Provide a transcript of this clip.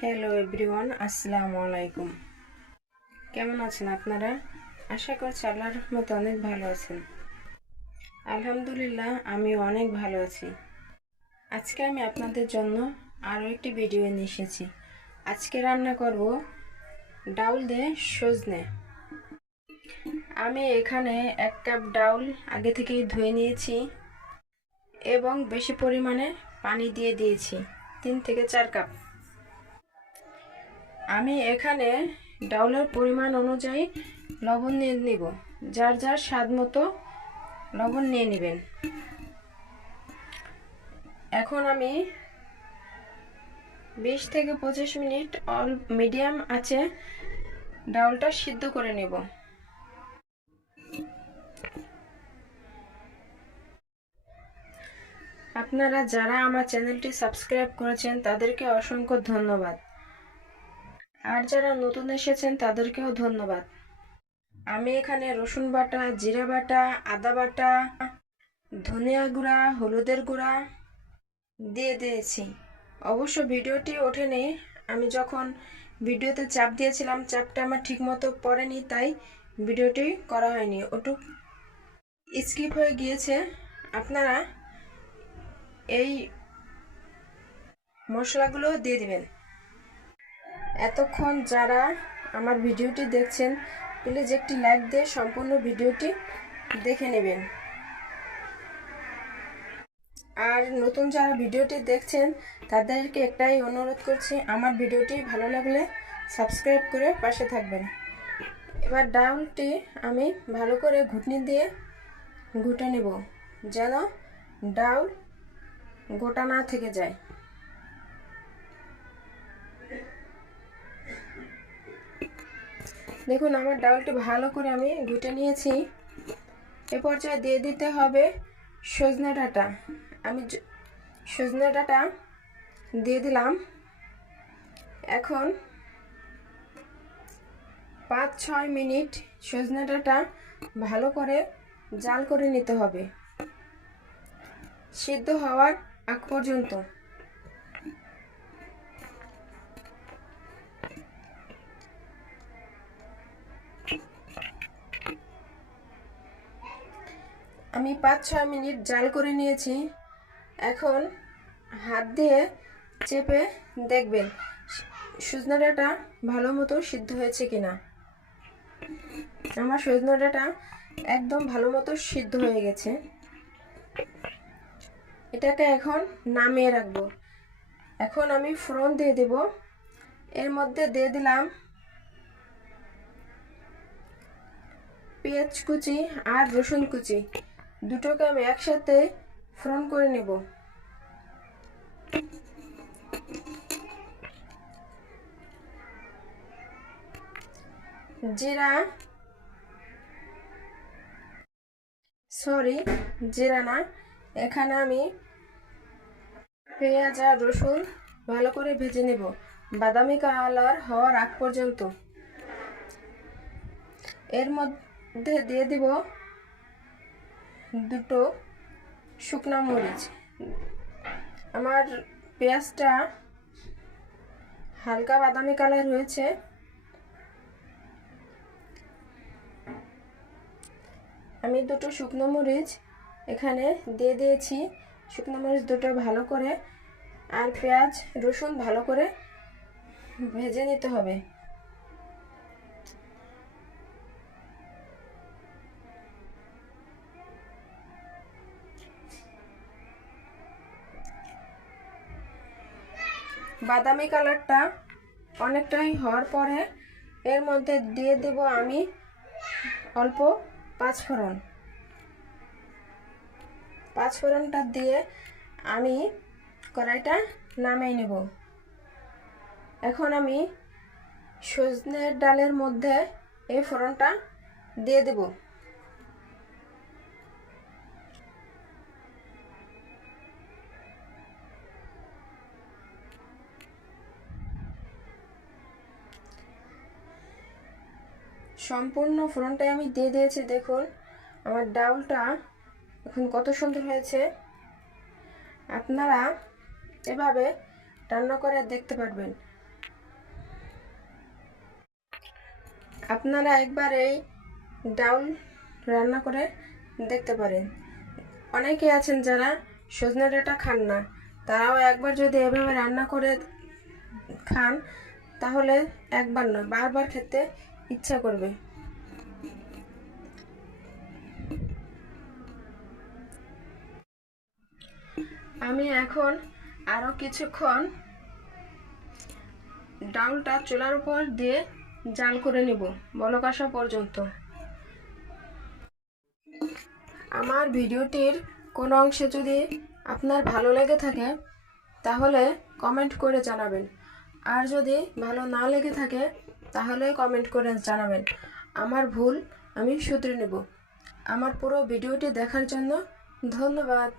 Hello everyone, আসসালামু আলাইকুম। কেমন আছেন আপনারা? আশা করছি আল্লাহর রহমতে অনেক ভালো আছেন। আলহামদুলিল্লাহ, আমিও অনেক ভালো আছি। আজকে আমি আপনাদের জন্য আরও একটি ভিডিও নিয়ে এসেছি। আজকে রান্না করব ডাউল দিয়ে সজনে। আমি এখানে 1 কাপ ডাউল আগে থেকেই ধুয়ে নিয়েছি এবং বেশি পরিমাণে পানি দিয়ে দিয়েছি, 3 থেকে 4 কাপ। আমি এখানে ডাউলের পরিমাণ অনুযায়ী লবণ নিয়ে নিব। যার যার স্বাদ মতো লবণ নিয়ে নেবেন। এখন আমি 20 থেকে 25 মিনিট মিডিয়াম আঁচে ডাউলটা সিদ্ধ করে নেব। আপনারা যারা আমার চ্যানেলটি সাবস্ক্রাইব করেছেন তাদেরকে অসংখ্য ধন্যবাদ, আর যারা নতুন এসেছেন তাদেরকেও ধন্যবাদ। আমি এখানে রসুন বাটা, জিরা বাটা, আদা বাটা, ধনিয়া গুঁড়া, হলুদের গুঁড়া দিয়ে দিয়েছি। অবশ্য ভিডিওটি ওঠেনি, আমি যখন ভিডিওতে চাপ দিয়েছিলাম চাপটা আমার ঠিক মতো পড়েনি, তাই ভিডিওটি করা হয়নি, ওটু স্কিপ হয়ে গিয়েছে। আপনারা এই মশলাগুলো দিয়ে দিবেন। এতক্ষণ যারা আমার ভিডিওটি দেখছেন প্লিজ একটি লাইক দিয়ে সম্পূর্ণ ভিডিওটি দেখে নেবেন। আর নতুন যারা ভিডিওটি দেখছেন তাদেরকে একটাই অনুরোধ করছি, আমার ভিডিওটি ভালো লাগলে সাবস্ক্রাইব করে পাশে থাকবেন। এবার ডাউলটি আমি ভালো করে ঘুটনি দিয়ে ঘুটে নেব, যেন ডাউল গোটা না থেকে যায়। দেখুন আমার ডাউলটি ভালো করে আমি ঘুটে নিয়েছি। এ পর্যায়ে দিয়ে দিতে হবে সজনে ডাঁটা। আমি সজনে ডাঁটা দিয়ে দিলাম। এখন 5-6 মিনিট সজনে ডাঁটা ভালো করে জাল করে নিতে হবে, সিদ্ধ হওয়ার আগ পর্যন্ত। আমি 5-6 মিনিট জাল করে নিয়েছি। এখন হাত দিয়ে চেপে দেখবেন সজনে ডাঁটা ভালো মতো সিদ্ধ হয়েছে কিনা। আমার সজনে ডাঁটা একদম ভালো মতো সিদ্ধ হয়ে গেছে। এটাকে এখন নামিয়ে রাখবো। এখন আমি ফোড়ন দিয়ে দেব। এর মধ্যে দিয়ে দিলাম পেঁয়াজ কুচি আর রসুন কুচি, দুটোকে আমি একসাথে ফোড়ন করে নেব। জিরা না, এখানে আমি পেঁয়াজ আর রসুন ভালো করে ভেজে নেব বাদামি কালার হওয়ার আগ পর্যন্ত। এর মধ্যে দিয়ে দিব 2 শুকনা মরিচ। আমার পেঁয়াজটা হালকা বাদামি কালার হয়েছে। আমি 2 শুকনো মরিচ এখানে দিয়ে দিয়েছি। শুকনো মরিচ 2টো ভালো করে আর পেঁয়াজ রসুন ভালো করে ভেজে নিতে হবে। বাদামি কালারটা অনেকটাই হওয়ার পরে এর মধ্যে দিয়ে দেব আমি অল্প 5 ফোড়ন। 5 ফোড়নটা দিয়ে আমি কড়াইটা নামিয়ে নেব। এখন আমি সজনের ডালের মধ্যে এই ফোড়নটা দিয়ে দেব। সম্পূর্ণ ফোড়নটাই আমি দিয়ে দিয়েছি। দেখুন আমার ডাউলটা এখন কত সুন্দর হয়েছে। আপনারা এভাবে রান্না করে দেখতে পারবেন। আপনারা একবার এই ডাউল রান্না করে দেখতে পারেন। অনেকে আছেন যারা সজনে ডাঁটা খান না, তারাও একবার যদি এভাবে রান্না করে খান তাহলে একবার নয় বারবার খেতে ইচ্ছা করবে। আমি এখন আরও কিছুক্ষণ ডাউলটা চুলার উপর দিয়ে জাল করে নিব বলক আসা পর্যন্ত। আমার ভিডিওটির কোনো অংশে যদি আপনার ভালো লেগে থাকে তাহলে কমেন্ট করে জানাবেন, আর যদি ভালো না লেগে থাকে তাহলে কমেন্ট করে জানাবেন। আমার ভুল আমি শুধরে নেব। আমার পুরো ভিডিওটি দেখার জন্য ধন্যবাদ।